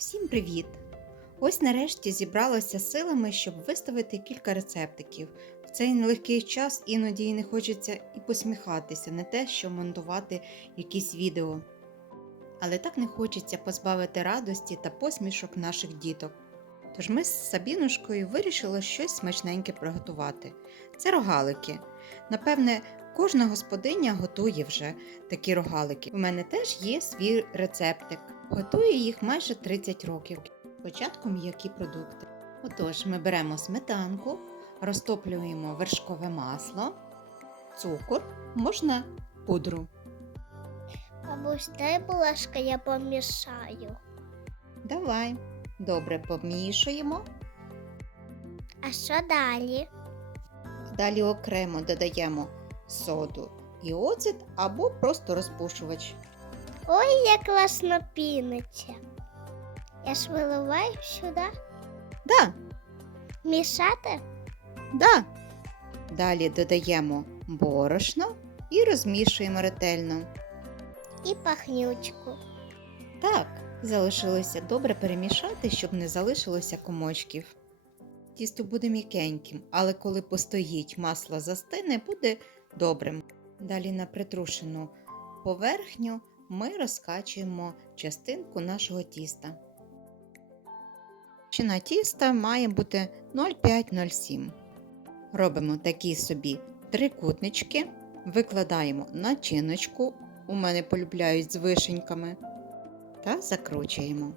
Всім привіт! Ось нарешті зібралася силами, щоб виставити кілька рецептиків. В цей нелегкий час іноді не хочеться і посміхатися, не те, що монтувати якісь відео. Але так не хочеться позбавити радості та посмішок наших діток. Тож ми з Сабінушкою вирішили щось смачненьке приготувати. Це рогалики. Напевне, кожна господиня готує вже такі рогалики. У мене теж є свій рецептик. Готую їх майже 30 років. Спочатку м'які продукти. Отож, ми беремо сметанку, розтоплюємо вершкове масло, цукор, можна пудру. Бабусь, дай, будь ласка, я помішаю. Давай. Добре помішуємо. А що далі? Далі окремо додаємо соду і оцет або просто розпушувач. Ой, як класно піниться. Я ж виливаю сюди. Да, Мішати? да. Далі додаємо борошно і розмішуємо ретельно. І пахнючку. Так, залишилося добре перемішати, щоб не залишилося комочків. Тісто буде м'якеньким, але коли постоїть масло застине, буде добрим. Далі на притрушену поверхню ми розкачуємо частинку нашого тіста. Товщина тіста має бути 0,5-0,7. Робимо такі собі трикутнички, викладаємо начиночку, у мене полюбляють з вишеньками, та закручуємо.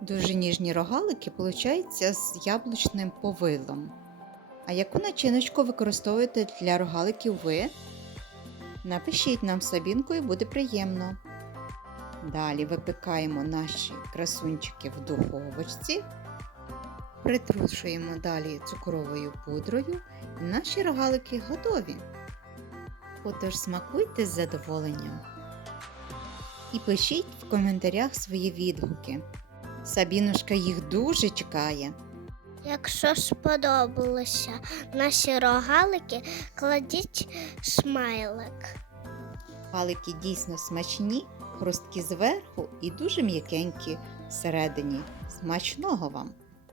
Дуже ніжні рогалики получаються з яблучним повилом. А яку начиночку використовуєте для рогаликів ви? Напишіть нам Сабінкою, буде приємно. Далі випікаємо наші красунчики в духовочці, притрушуємо далі цукровою пудрою, і наші рогалики готові. Отож смакуйте з задоволенням. І пишіть в коментарях свої відгуки. Сабінушка їх дуже чекає. Якщо сподобалися наші рогалики, кладіть смайлик. Галики дійсно смачні, хрусткі зверху і дуже м'якенькі всередині. Смачного вам!